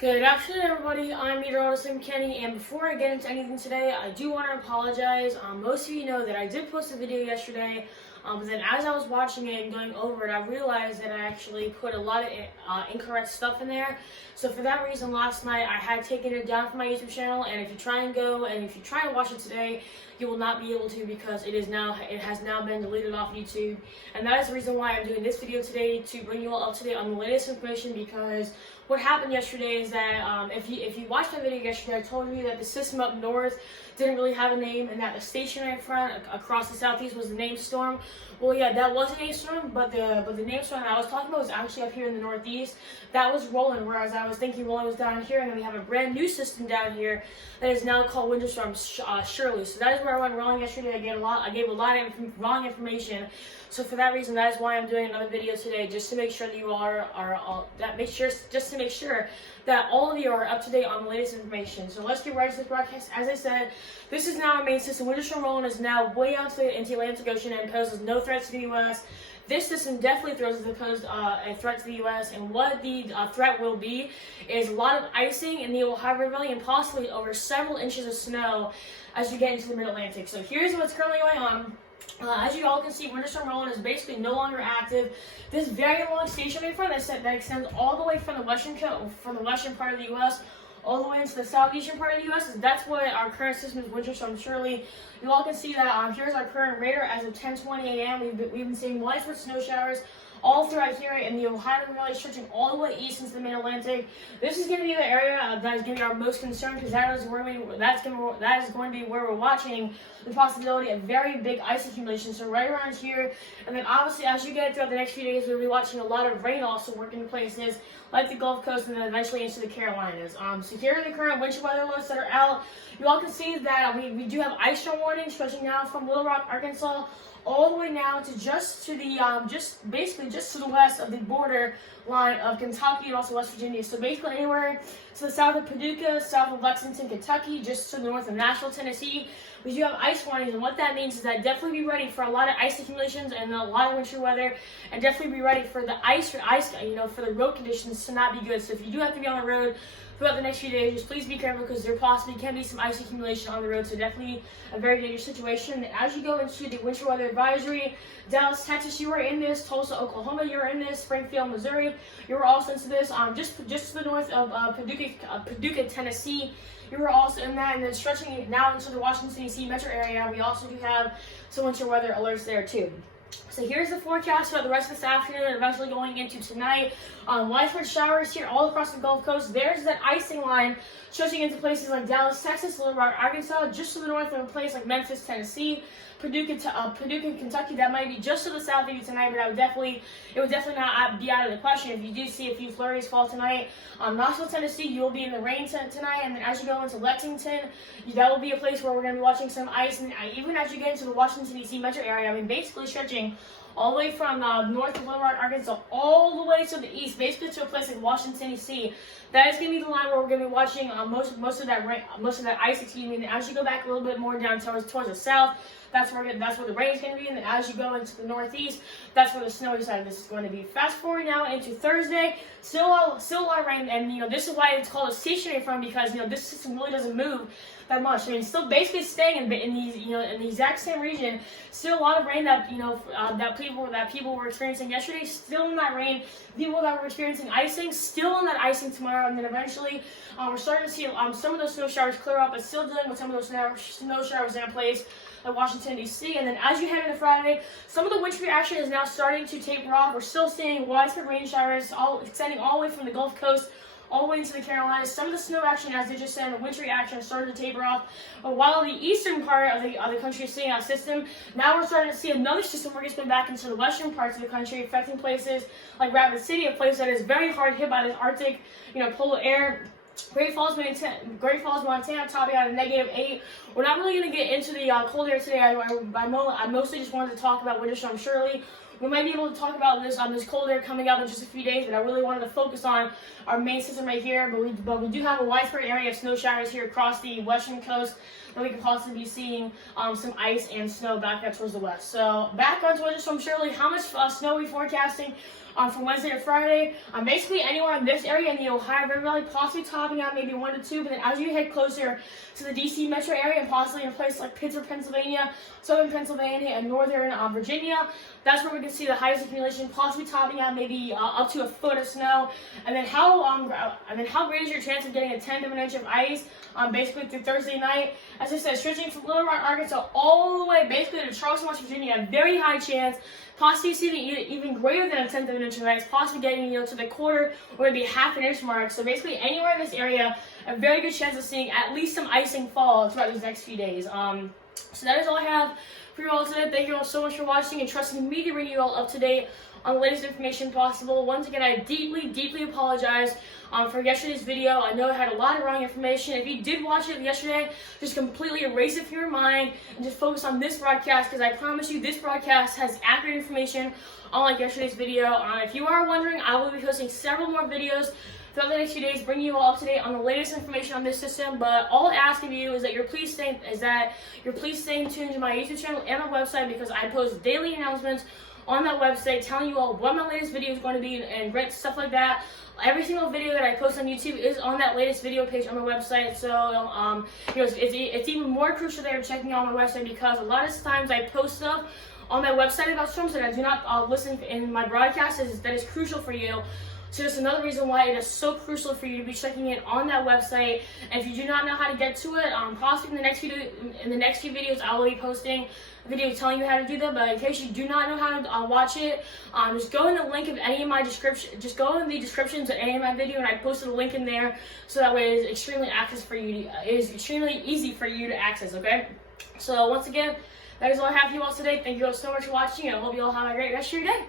Good afternoon, everybody. I'm meteorologist Kenny, and before I get into anything today, I do want to apologize. Most of you know that I did post a video yesterday, but then as I was watching it and going over it, I realized that I actually put a lot of incorrect stuff in there. So for that reason, last night I had taken it down from my YouTube channel, and if you try and watch it today, you will not be able to because it has now been deleted off YouTube. And that is the reason why I'm doing this video today, to bring you all up to date on the latest information, because what happened yesterday is that if you watched my video yesterday, I told you that the system up north didn't really have a name, and that the stationary front across the southeast was the named storm. Well, yeah, that was a named storm, but the named storm I was talking about was actually up here in the northeast. That was Roland, whereas I was thinking Roland was down here, and then we have a brand new system down here that is now called Winter Storm Shirley. So that is where I went wrong yesterday. I gave a lot of wrong information. So for that reason, that is why I'm doing another video today, just to make sure that you just to make sure that all of you are up to date on the latest information. So let's get right to this broadcast. As I said, this is now our main system. Winter Storm Roland is now way out into the Atlantic Ocean and poses no threat to the U.S. This system definitely poses a threat to the U.S. And what the threat will be is a lot of icing in the Ohio River Valley and possibly over several inches of snow as you get into the Mid-Atlantic. So here's what's currently going on. As you all can see, Winter Storm Roland is basically no longer active. This very long stationary front that extends all the way from the western part of the U.S. all the way into the southeastern part of the U.S. That's what our current system is, Winter Storm Shirley. You all can see that here's our current radar as of 10:20 a.m. We've been seeing widespread snow showers all throughout here in the Ohio River Valley, stretching all the way east into the Mid-Atlantic. This is going to be the area that is going to be our most concern, because that is going to be where we're watching the possibility of very big ice accumulation. So right around here, and then obviously as you get throughout the next few days, we'll be watching a lot of rain also work in places like the Gulf Coast and then eventually into the Carolinas. So here are the current winter weather alerts that are out. You all can see that we do have ice storm warnings stretching now from Little Rock, Arkansas, all the way now to just to the west of the border line of Kentucky and also West Virginia. So basically anywhere to the south of Paducah, south of Lexington, Kentucky, just to the north of Nashville, Tennessee, we do have ice warnings. And what that means is that definitely be ready for a lot of ice accumulations and a lot of winter weather, and definitely be ready for the for the road conditions to not be good. So if you do have to be on the road throughout the next few days, just please be careful, because there possibly can be some ice accumulation on the road. So definitely a very dangerous situation. As you go into the winter weather advisory, Dallas, Texas, you are in this. Tulsa, Oklahoma, you're in this. Springfield, Missouri, you're also into this. Just to the north of Paducah, Tennessee, you are also in that. And then stretching now into the Washington, D.C. metro area, we also do have some winter weather alerts there too. So here's the forecast for the rest of this afternoon and eventually going into tonight. Widespread showers here all across the Gulf Coast. There's that icing line stretching into places like Dallas, Texas, Little Rock, Arkansas, just to the north of a place like Memphis, Tennessee, Paducah, Kentucky. That might be just to the south of you tonight, but it would definitely not be out of the question if you do see a few flurries fall tonight. Knoxville, Tennessee, you'll be in the rain tonight, and then as you go into Lexington, that will be a place where we're going to be watching some ice. And even as you get into the Washington, D.C. metro area, basically stretching all the way from north of Little Rock, Arkansas, all the way to the east, basically to a place like Washington, D.C. That is going to be the line where we're going to be watching most of that ice. And as you go back a little bit more down towards the south, that's where the rain is going to be. And then as you go into the northeast, that's where the snowy side of this is going to be. Fast forward now into Thursday, still a lot of rain, and this is why it's called a stationary front, because this system really doesn't move that much. Still basically staying in the exact same region. Still a lot of rain that that people were experiencing yesterday. Still in that rain. People that were experiencing icing, still in that icing tomorrow, and then eventually we're starting to see some of those snow showers clear up, but still dealing with some of those snow showers in place like Washington, D.C. And then as you head into Friday, some of the wintry action is now starting to taper off. We're still seeing widespread rain showers extending all the way from the Gulf Coast all the way into the Carolinas. Some of the snow action, as I just said, the wintry action is starting to taper off. But while the eastern part of the country is seeing that system, now we're starting to see another system work its way back into the western parts of the country, affecting places like Rapid City, a place that is very hard hit by this Arctic, polar air. Great Falls, Montana, topping out at -8. We're not really going to get into the cold air today. I mostly just wanted to talk about Winter Storm Shirley. We might be able to talk about this cold air coming out in just a few days, but I really wanted to focus on our main system right here. But we do have a widespread area of snow showers here across the western coast, that we could possibly be seeing some ice and snow back up towards the west. So back on towards us from Shirley, how much snow are we forecasting from Wednesday to Friday? Basically anywhere in this area in the Ohio River Valley, possibly topping out maybe 1 to 2, but then as you head closer to the DC metro area and possibly in places like Pittsburgh, Pennsylvania, southern Pennsylvania, and northern Virginia, that's where we can see the highest accumulation, possibly topping out maybe up to a foot of snow. And then how great is your chance of getting a 10th of an inch of ice basically through Thursday night? As I said, stretching from Little Rock, Arkansas, all the way basically to Charleston, West Virginia, a very high chance, possibly seeing even greater than a 10th of an inch of ice, possibly getting to the quarter or maybe half an inch mark. So basically anywhere in this area, a very good chance of seeing at least some icing fall throughout these next few days. So that is all I have for you all today. Thank you all so much for watching and trusting me to bring you all up to date on the latest information possible. Once again, I deeply apologize for yesterday's video. I know I had a lot of wrong information. If you did watch it yesterday, just completely erase it from your mind and just focus on this broadcast, because I promise you this broadcast has accurate information unlike yesterday's video. If you are wondering, I will be posting several more videos throughout the next few days, bringing you all up to date on the latest information on this system. But all I ask of you is that you're please staying tuned to my YouTube channel and my website, because I post daily announcements on that website telling you all what my latest video is going to be and great stuff like that. Every single video that I post on YouTube is on that latest video page on my website. So it's even more crucial that you're checking out my website, because a lot of times I post stuff on my website about storms that I do not listen in my broadcast. That is crucial for you. So that's another reason why it is so crucial for you to be checking it on that website. And if you do not know how to get to it, possibly in the next few videos, I will be posting a video telling you how to do that. But in case you do not know how to watch it, just go in the link of any of my description. Just go in the descriptions of any of my video, and I posted a link in there, so that way it is extremely extremely easy for you to access. Okay. So once again, that is all I have for you all today. Thank you all so much for watching, and I hope you all have a great rest of your day.